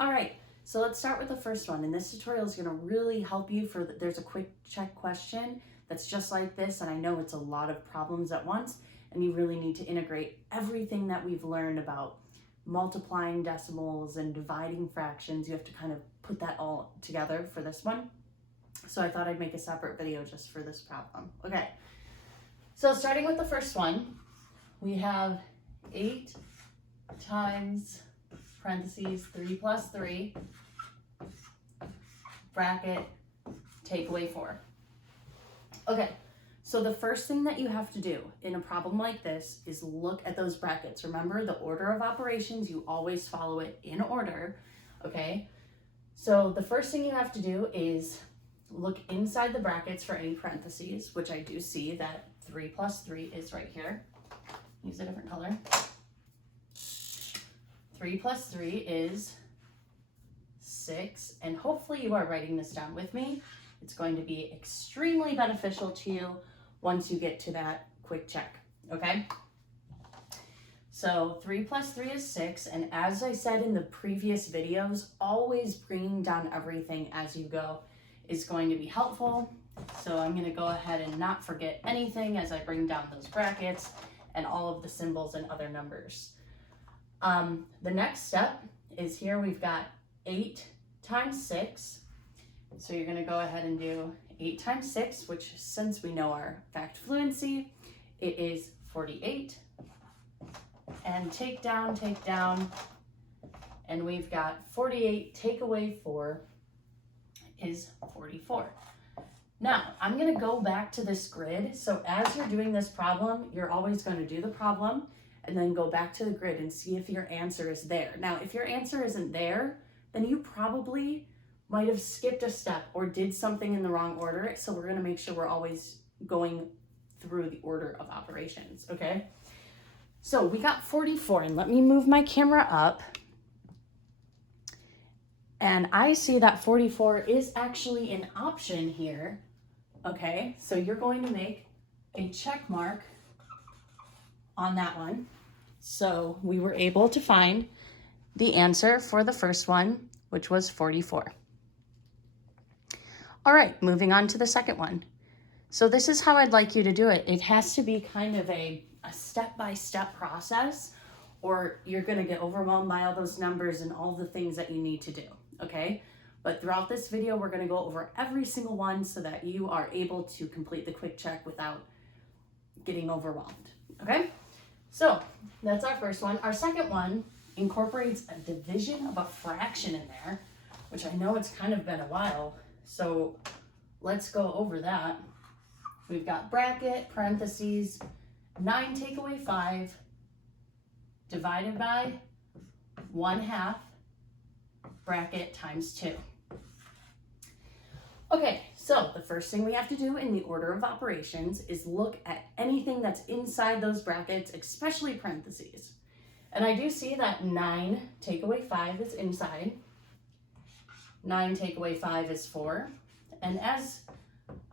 All right, so let's start with the first one. And this tutorial is gonna really help you there's a quick check question that's just like this. And I know it's a lot of problems at once, and you really need to integrate everything that we've learned about multiplying decimals and dividing fractions. You have to kind of put that all together for this one. So I thought I'd make a separate video just for this problem. Okay, so starting with the first one, we have 8 times parentheses 3 plus 3, bracket, take away 4. Okay, so the first thing that you have to do in a problem like this is look at those brackets. Remember, the order of operations, you always follow it in order, okay? So the first thing you have to do is look inside the brackets for any parentheses, which I do see that 3 plus 3 is right here. Use a different color. 3 plus 3 is 6, and hopefully you are writing this down with me. It's going to be extremely beneficial to you once you get to that quick check, okay? So 3 plus 3 is 6, and as I said in the previous videos, always bringing down everything as you go is going to be helpful. So I'm gonna go ahead and not forget anything as I bring down those brackets and all of the symbols and other numbers. The next step is here we've got 8 times 6. So you're gonna go ahead and do 8 times 6, which since we know our fact fluency, it is 48. And take down, and we've got 48 take away 4 is 44. Now, I'm gonna go back to this grid. So as you're doing this problem, you're always gonna do the problem and then go back to the grid and see if your answer is there. Now, if your answer isn't there, then you probably might have skipped a step or did something in the wrong order. So we're gonna make sure we're always going through the order of operations, okay? So we got 44, and let me move my camera up. And I see that 44 is actually an option here, okay? So you're going to make a check mark on that one. So we were able to find the answer for the first one, which was 44. All right, moving on to the second one. So this is how I'd like you to do it. It has to be kind of a step-by-step process, or you're gonna get overwhelmed by all those numbers and all the things that you need to do, okay? But throughout this video, we're gonna go over every single one so that you are able to complete the quick check without getting overwhelmed, okay? So that's our first one. Our second one incorporates a division of a fraction in there, which I know it's kind of been a while. So let's go over that. We've got bracket, parentheses, 9 take away 5, divided by 1/2, bracket times 2. Okay, so the first thing we have to do in the order of operations is look at anything that's inside those brackets, especially parentheses. And I do see that 9 take away 5 is inside. 9 take away 5 is 4. And as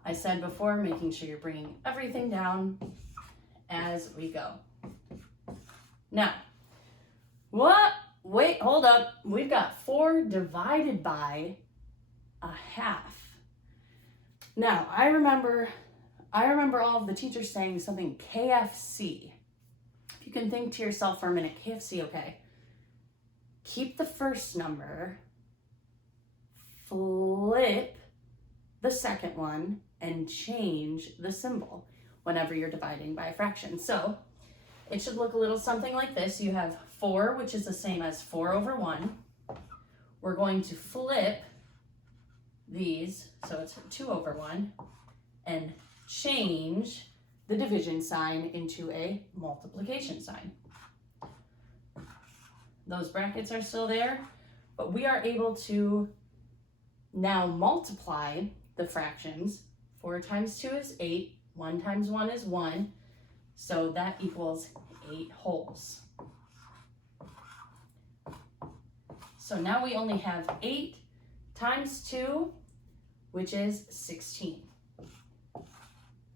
I said before, making sure you're bringing everything down as we go. Now, what? Wait, hold up. We've got 4 divided by 1/2. Now, I remember all of the teachers saying something KFC. If you can think to yourself for a minute, KFC, okay. Keep the first number, flip the second one, and change the symbol whenever you're dividing by a fraction. So it should look a little something like this. You have 4, which is the same as 4 over 1. We're going to flip these, so it's 2 over 1, and change the division sign into a multiplication sign. Those brackets are still there, but we are able to now multiply the fractions. 4 times 2 is 8, 1 times 1 is 1, so that equals 8 wholes. So now we only have 8 times 2, which is 16.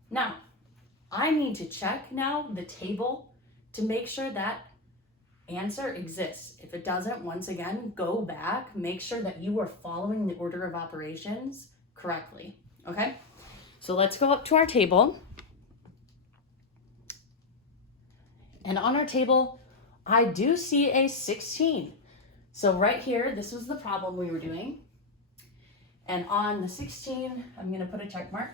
Now, I need to check now the table to make sure that answer exists. If it doesn't, once again, go back, make sure that you are following the order of operations correctly, okay? So let's go up to our table. And on our table, I do see a 16. So right here, this was the problem we were doing. And on the 16, I'm gonna put a check mark.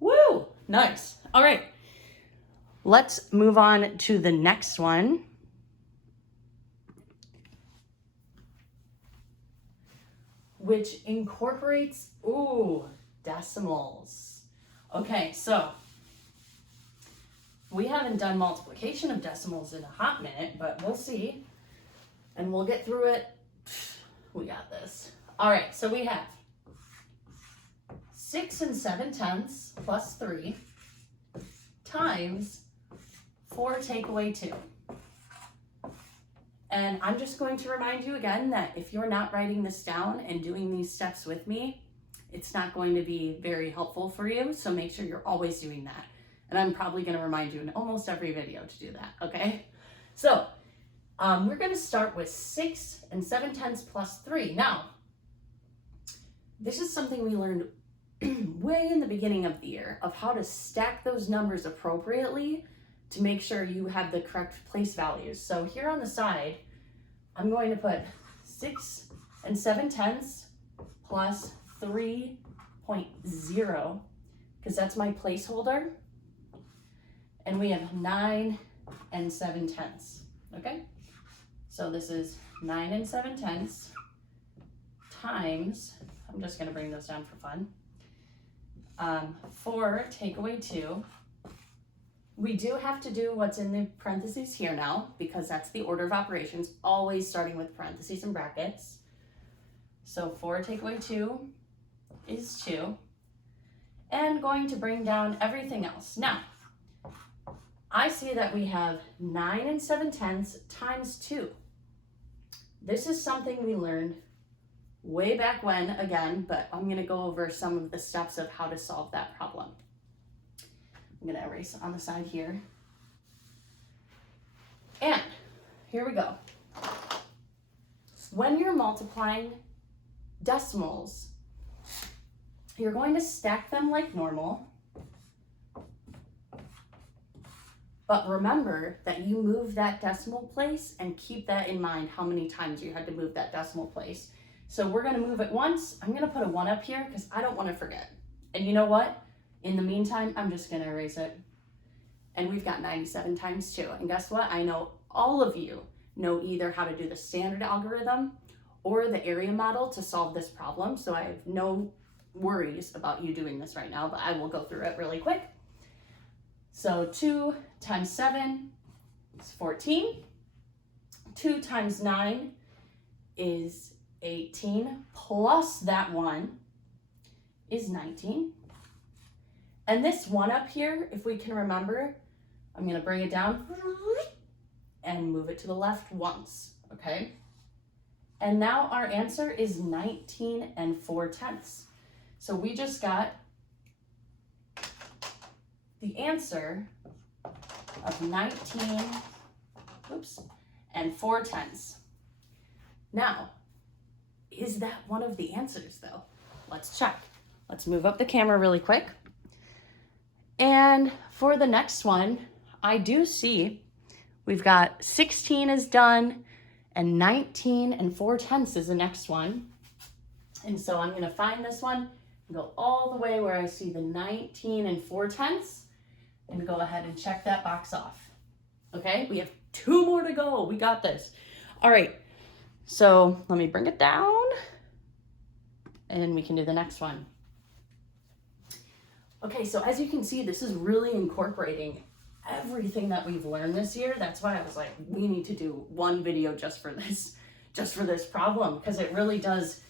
Woo, nice. All right, let's move on to the next one. Which incorporates, decimals. Okay, so we haven't done multiplication of decimals in a hot minute, but we'll see. And we'll get through it. We got this. All right, so we have 6 7/10 plus 3 times 4 take away 2. And I'm just going to remind you again that if you're not writing this down and doing these steps with me, it's not going to be very helpful for you. So make sure you're always doing that. And I'm probably going to remind you in almost every video to do that, okay? So we're going to start with 6 7/10 plus 3. Now, this is something we learned way in the beginning of the year of how to stack those numbers appropriately to make sure you have the correct place values. So here on the side, I'm going to put 6 7/10 plus 3.0 because that's my placeholder. And we have 9 7/10, okay? So this is 9 7/10 times, I'm just gonna bring those down for fun, 4 take away 2. We do have to do what's in the parentheses here now because that's the order of operations, always starting with parentheses and brackets. So 4 take away 2 is 2. And going to bring down everything else. Now, I see that we have 9 7/10 times 2. This is something we learned way back when, again, but I'm gonna go over some of the steps of how to solve that problem. I'm gonna erase on the side here. And here we go. When you're multiplying decimals, you're going to stack them like normal. But remember that you move that decimal place and keep that in mind how many times you had to move that decimal place. So we're gonna move it once. I'm gonna put a 1 up here because I don't wanna forget. And you know what? In the meantime, I'm just gonna erase it. And we've got 97 times 2. And guess what? I know all of you know either how to do the standard algorithm or the area model to solve this problem. So I have no worries about you doing this right now, but I will go through it really quick. So 2 times 7 is 14. 2 times 9 is 18, plus that 1 is 19. And this 1 up here, if we can remember, I'm gonna bring it down and move it to the left once, okay? And now our answer is 19 4/10. So we just got the answer of 19 4/10. Now, is that one of the answers though? Let's check. Let's move up the camera really quick. And for the next one, I do see we've got 16 is done and 19 4/10 is the next one. And so I'm gonna find this one and go all the way where I see the 19 4/10 and go ahead and check that box off. Okay, we have 2 more to go. We got this. All right, so let me bring it down and we can do the next one. Okay, so as you can see, this is really incorporating everything that we've learned this year. That's why I was like, we need to do one video just for this problem, because it really does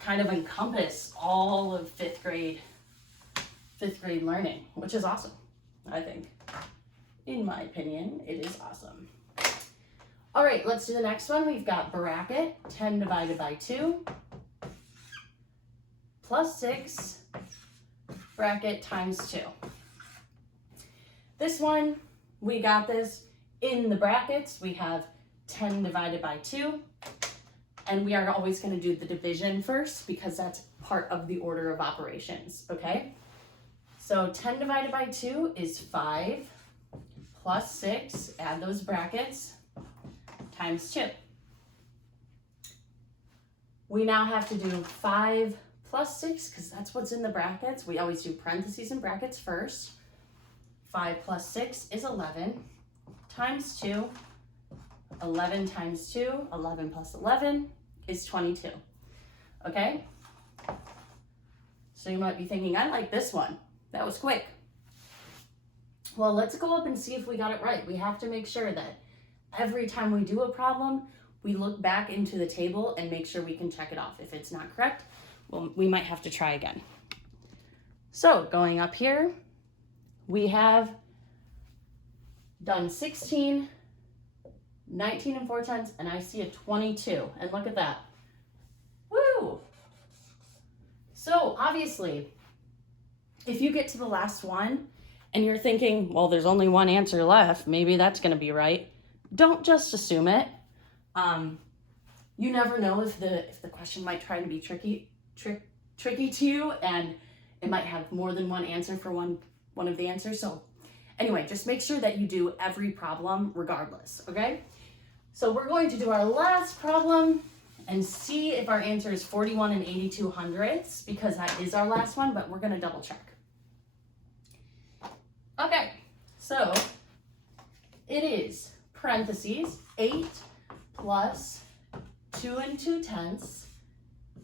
kind of encompass all of fifth grade learning, which is awesome. I think, in my opinion, it is awesome. All right, let's do the next one. We've got bracket 10 divided by 2 plus 6 bracket times 2. This one, we got this. In the brackets, we have 10 divided by 2. And we are always going to do the division first because that's part of the order of operations, okay? So 10 divided by 2 is 5 plus 6, add those brackets, times 2. We now have to do 5 plus 6 because that's what's in the brackets. We always do parentheses and brackets first. 5 plus 6 is 11 times 2. 11 times 2, 11 plus 11 is 22, okay? So you might be thinking, I like this one. That was quick. Well, let's go up and see if we got it right. We have to make sure that every time we do a problem, we look back into the table and make sure we can check it off. If it's not correct, well, we might have to try again. So going up here, we have done 16, 19 and 4/10, and I see a 22. And look at that. Woo! So obviously, if you get to the last one and you're thinking, well, there's only one answer left, maybe that's going to be right. Don't just assume it. You never know if the question might try to be tricky to you, and it might have more than one answer for one of the answers. So anyway, just make sure that you do every problem regardless, okay? So we're going to do our last problem and see if our answer is 41 and 82 hundredths, because that is our last one, but we're going to double check. Okay, so it is parentheses 8 plus 2 and 2/10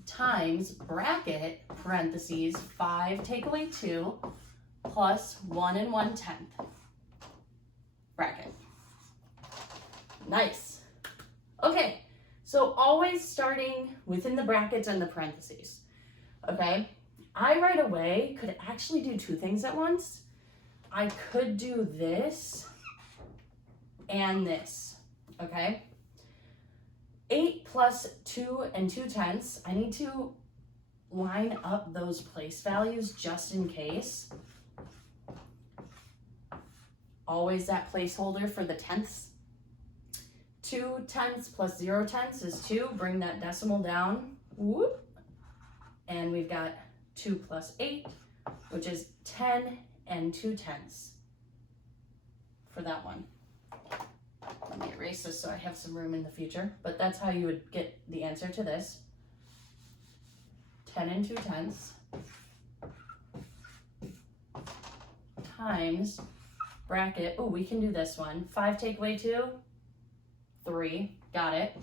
times bracket parentheses 5 take away 2 plus 1 and 1/10 bracket. Nice. Okay, so always starting within the brackets and the parentheses, okay? I right away could actually do two things at once. I could do this and this, okay? 8 plus 2 and 2/10, I need to line up those place values just in case. Always that placeholder for the tenths. 2/10 plus 0/10 is 2. Bring that decimal down. Whoop. And we've got 2 plus 8, which is 10 and 2/10 for that one. Let me erase this so I have some room in the future. But that's how you would get the answer to this. 10 and 2/10 times bracket. Oh, we can do this one. 5 take away 2. 3, got it,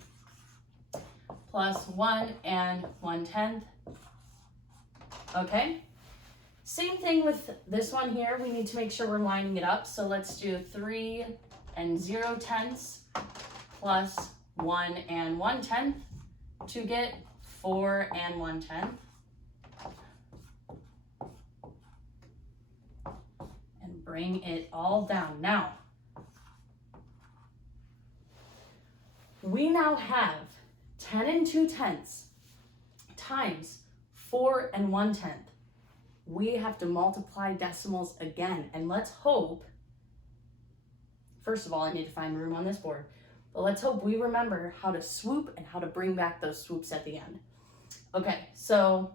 plus 1 and 1/10. Okay, same thing with this one here. We need to make sure we're lining it up. So let's do 3 and 0/10 plus 1 and 1/10 to get 4 and 1/10. And bring it all down. Now, we now have 10 and 2/10 times 4 and 1/10. We have to multiply decimals again. And let's hope, first of all, I need to find room on this board, but let's hope we remember how to swoop and how to bring back those swoops at the end. Okay, so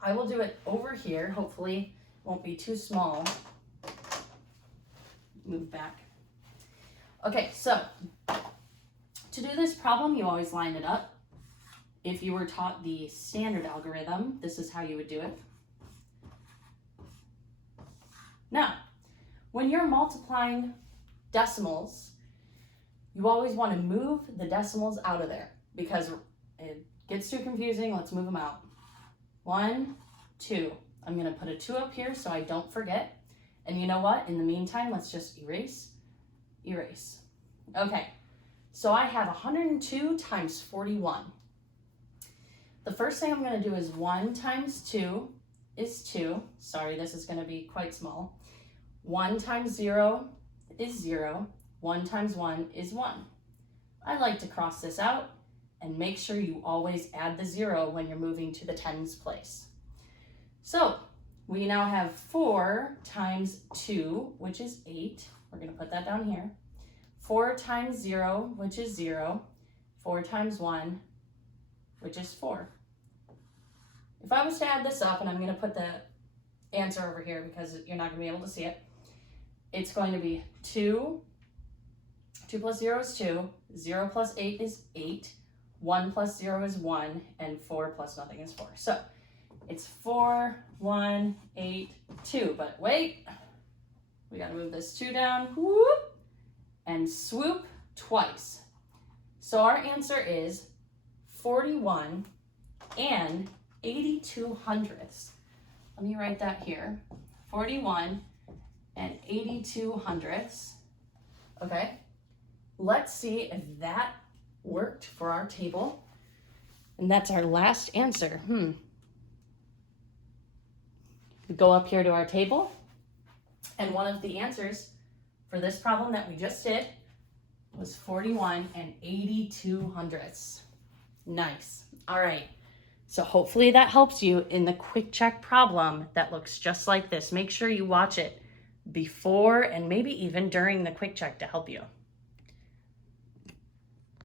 I will do it over here. Hopefully it won't be too small. Move back. Okay, so to do this problem, you always line it up. If you were taught the standard algorithm, this is how you would do it. Now, when you're multiplying decimals, you always want to move the decimals out of there because it gets too confusing. Let's move them out. 1, 2. I'm going to put a 2 up here so I don't forget. And you know what? In the meantime, let's just erase. Okay. So I have 102 times 41. The first thing I'm going to do is 1 times 2 is 2. Sorry, this is going to be quite small. 1 times 0 is 0. 1 times 1 is 1. I like to cross this out and make sure you always add the 0 when you're moving to the tens place. So we now have 4 times 2, which is 8. We're going to put that down here. 4 times 0, which is 0, 4 times 1, which is 4. If I was to add this up, and I'm going to put the answer over here because you're not going to be able to see it, it's going to be 2 plus 0 is 2, 0 plus 8 is 8, 1 plus 0 is 1, and 4 plus nothing is 4. So it's 4, 1, 8, 2. But wait, we got to move this 2 down, whoop, and swoop twice. So our answer is 41 and 82 hundredths. Let me write that here. 41 and 82 hundredths. Okay, let's see if that worked for our table. And that's our last answer. We go up here to our table, and one of the answers for this problem that we just did was 41 and 82 hundredths. Nice. All right. So hopefully that helps you in the quick check problem that looks just like this. Make sure you watch it before and maybe even during the quick check to help you.